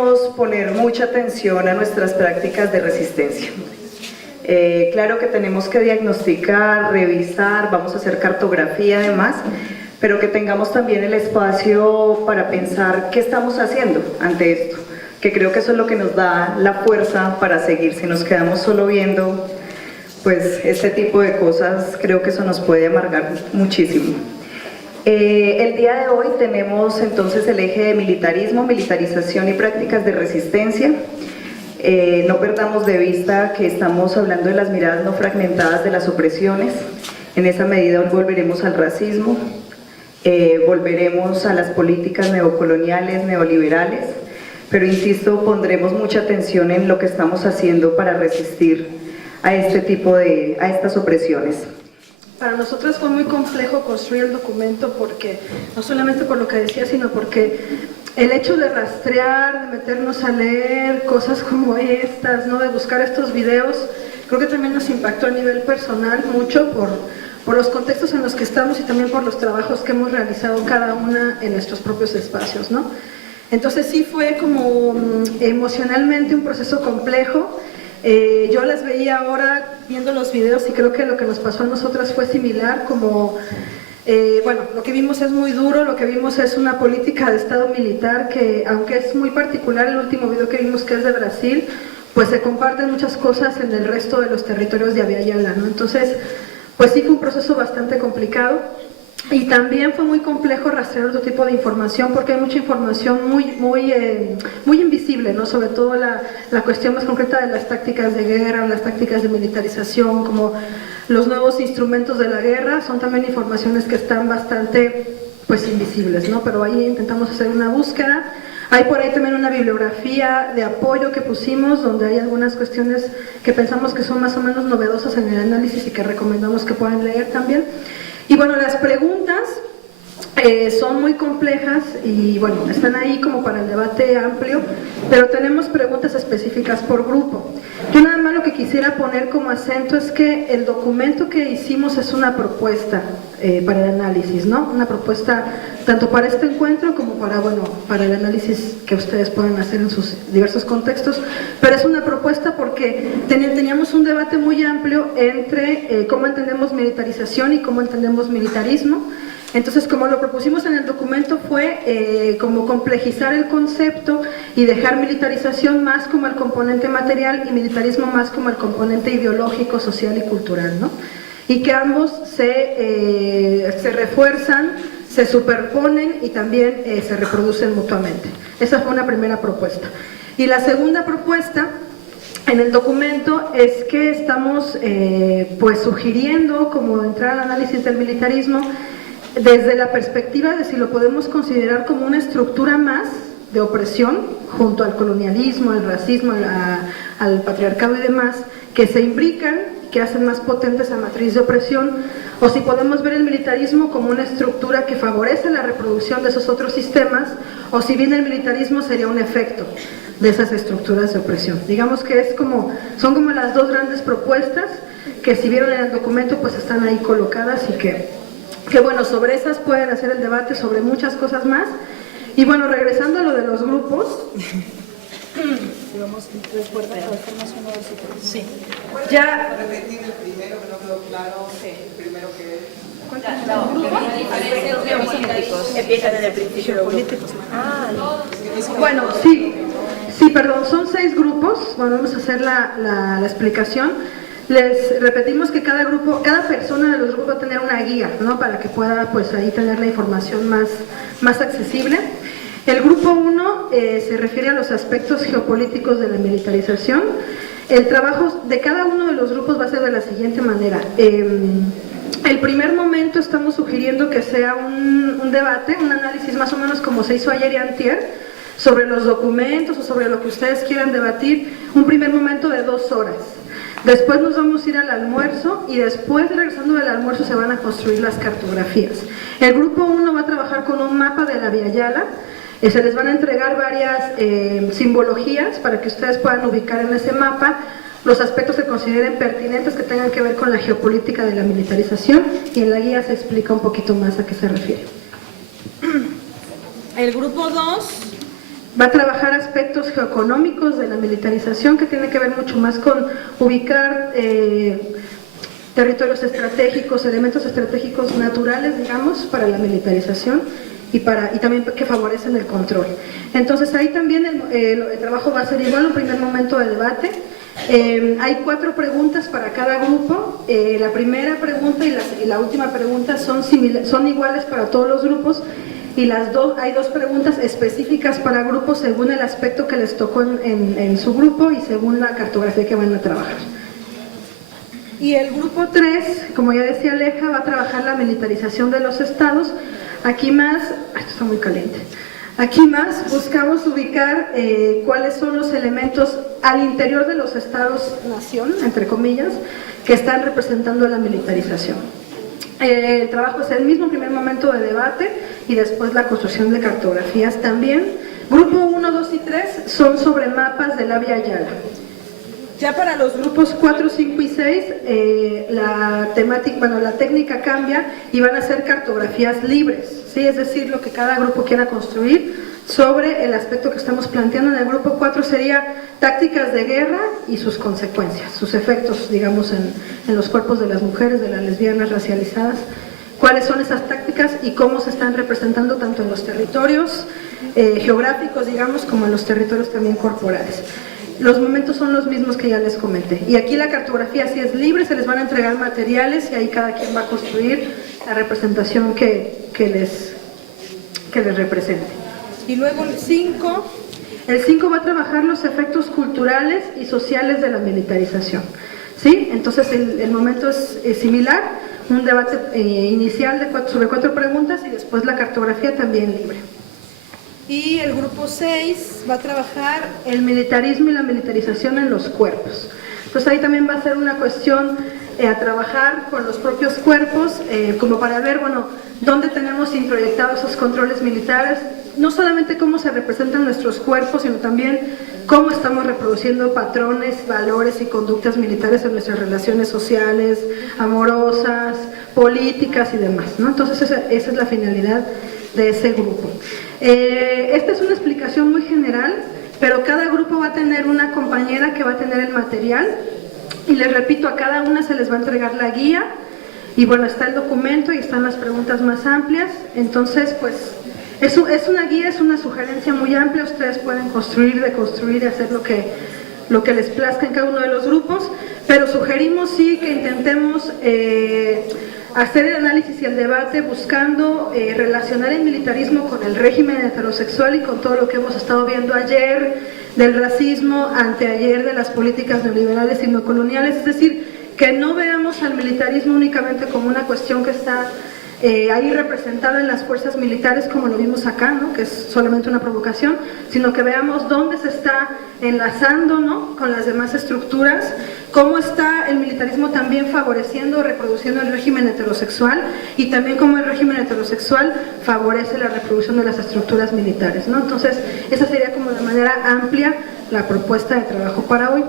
queremos poner mucha atención a nuestras prácticas de resistencia. Claro que tenemos que diagnosticar, revisar, vamos a hacer cartografía además, pero que tengamos también el espacio para pensar qué estamos haciendo ante esto, que creo que eso es lo que nos da la fuerza para seguir. Si nos quedamos solo viendo pues este tipo de cosas, creo que eso nos puede amargar muchísimo. El día de hoy tenemos entonces el eje de militarismo, militarización y prácticas de resistencia. No perdamos de vista que estamos hablando de las miradas no fragmentadas de las opresiones. En esa medida volveremos al racismo, volveremos a las políticas neocoloniales, neoliberales, pero insisto, pondremos mucha atención en lo que estamos haciendo para resistir a estas opresiones. Para nosotros fue muy complejo construir el documento porque, no solamente por lo que decía, sino porque el hecho de rastrear, de meternos a leer cosas como estas, ¿no? De buscar estos videos, creo que también nos impactó a nivel personal mucho por los contextos en los que estamos y también por los trabajos que hemos realizado cada una en nuestros propios espacios, ¿no? Entonces sí fue como emocionalmente un proceso complejo. Yo las veía ahora viendo los videos y creo que lo que nos pasó a nosotras fue similar, como bueno, lo que vimos es muy duro, lo que vimos es una política de Estado militar que, aunque es muy particular, el último video que vimos, que es de Brasil, pues se comparten muchas cosas en el resto de los territorios de Abya-Yala, ¿no? Entonces, pues sí fue un proceso bastante complicado. Y también fue muy complejo rastrear otro tipo de información porque hay mucha información muy invisible, ¿no? Sobre todo la cuestión más concreta de las tácticas de guerra, las tácticas de militarización, como los nuevos instrumentos de la guerra, son también informaciones que están bastante pues invisibles, ¿no? Pero ahí intentamos hacer una búsqueda. Hay por ahí también una bibliografía de apoyo que pusimos, donde hay algunas cuestiones que pensamos que son más o menos novedosas en el análisis y que recomendamos que puedan leer también. Y bueno, las preguntas son muy complejas y bueno, están ahí como para el debate amplio, pero tenemos preguntas específicas por grupo. Yo nada más lo que quisiera poner como acento es que el documento que hicimos es una propuesta para el análisis, ¿no? Una propuesta tanto para este encuentro como para el análisis que ustedes pueden hacer en sus diversos contextos, pero es una propuesta porque teníamos un debate muy amplio entre cómo entendemos militarización y cómo entendemos militarismo. Entonces, como lo propusimos en el documento fue como complejizar el concepto y dejar militarización más como el componente material y militarismo más como el componente ideológico, social y cultural, ¿no? Y que ambos se refuerzan, se superponen y también se reproducen mutuamente. Esa fue una primera propuesta. Y la segunda propuesta en el documento es que estamos pues sugiriendo como entrar al análisis del militarismo desde la perspectiva de si lo podemos considerar como una estructura más de opresión junto al colonialismo, al racismo, al patriarcado y demás, que se imbrican, que hacen más potente esa matriz de opresión, o si podemos ver el militarismo como una estructura que favorece la reproducción de esos otros sistemas, o si bien el militarismo sería un efecto de esas estructuras de opresión. Digamos que son como las dos grandes propuestas que, si vieron en el documento, pues están ahí colocadas y que bueno, sobre esas pueden hacer el debate sobre muchas cosas más. Y bueno, regresando a lo de los grupos, sí. Ya repetir el primero que no quedó claro, el primero que empiezan en el principio políticos. Bueno, sí, perdón, son 6 grupos. Bueno, vamos a hacer la explicación. Les repetimos que cada persona de los grupos va a tener una guía, ¿no? Para que pueda pues ahí tener la información más accesible. El grupo 1 se refiere a los aspectos geopolíticos de la militarización. El trabajo de cada uno de los grupos va a ser de la siguiente manera. El primer momento estamos sugiriendo que sea un debate, un análisis más o menos como se hizo ayer y antier, sobre los documentos o sobre lo que ustedes quieran debatir, un primer momento de 2 horas. Después nos vamos a ir al almuerzo y después, regresando del almuerzo, se van a construir las cartografías. El grupo 1 va a trabajar con un mapa de la Abya-Yala. Se les van a entregar varias simbologías para que ustedes puedan ubicar en ese mapa los aspectos que consideren pertinentes que tengan que ver con la geopolítica de la militarización, y en la guía se explica un poquito más a qué se refiere. El grupo 2 Va a trabajar aspectos geoeconómicos de la militarización, que tiene que ver mucho más con ubicar territorios estratégicos, elementos estratégicos naturales, digamos, para la militarización y también que favorecen el control. Entonces ahí también el trabajo va a ser igual, un primer momento de debate. Hay 4 preguntas para cada grupo. La primera pregunta y la última pregunta son iguales para todos los grupos, y hay 2 preguntas específicas para grupos según el aspecto que les tocó en su grupo y según la cartografía que van a trabajar. Y el grupo 3, como ya decía Aleja, va a trabajar la militarización de los estados. Aquí más, esto está muy caliente. Aquí más buscamos ubicar cuáles son los elementos al interior de los estados-nación, entre comillas, que están representando la militarización. El trabajo es el mismo, primer momento de debate y después la construcción de cartografías también. Grupo 1, 2 y 3 son sobre mapas de la Vía Yala. Ya para los grupos 4, 5 y 6, la técnica cambia y van a ser cartografías libres, ¿sí? Es decir, lo que cada grupo quiera construir sobre el aspecto que estamos planteando. En el grupo 4 sería tácticas de guerra y sus consecuencias, sus efectos, digamos, en los cuerpos de las mujeres, de las lesbianas racializadas. Cuáles son esas tácticas y cómo se están representando tanto en los territorios geográficos, digamos, como en los territorios también corporales. Los momentos son los mismos que ya les comenté. Y aquí la cartografía sí es libre, se les van a entregar materiales y ahí cada quien va a construir la representación que les represente. Y luego el 5 va a trabajar los efectos culturales y sociales de la militarización, ¿sí? Entonces el momento es similar, un debate inicial sobre 4 preguntas y después la cartografía también libre. Y el grupo 6 va a trabajar el militarismo y la militarización en los cuerpos. Entonces ahí también va a ser una cuestión a trabajar con los propios cuerpos, como para ver, bueno, dónde tenemos introyectados esos controles militares, no solamente cómo se representan nuestros cuerpos, sino también cómo estamos reproduciendo patrones, valores y conductas militares en nuestras relaciones sociales, amorosas, políticas y demás, ¿no? Entonces esa es la finalidad de ese grupo. Esta es una explicación muy general, pero cada grupo va a tener una compañera que va a tener el material y les repito, a cada una se les va a entregar la guía y bueno, está el documento y están las preguntas más amplias. Entonces pues es una guía, es una sugerencia muy amplia, ustedes pueden construir, deconstruir y hacer lo que les plazca en cada uno de los grupos, pero sugerimos sí que intentemos hacer el análisis y el debate buscando relacionar el militarismo con el régimen heterosexual y con todo lo que hemos estado viendo ayer del racismo, anteayer de las políticas neoliberales y neocoloniales, es decir, que no veamos al militarismo únicamente como una cuestión que está ahí representada en las fuerzas militares como lo vimos acá, ¿no? Que es solamente una provocación, sino que veamos dónde se está enlazando, ¿no? Con las demás estructuras, cómo está el militarismo también favoreciendo o reproduciendo el régimen heterosexual y también cómo el régimen heterosexual favorece la reproducción de las estructuras militares, ¿no? Entonces, esa sería como de manera amplia la propuesta de trabajo para hoy.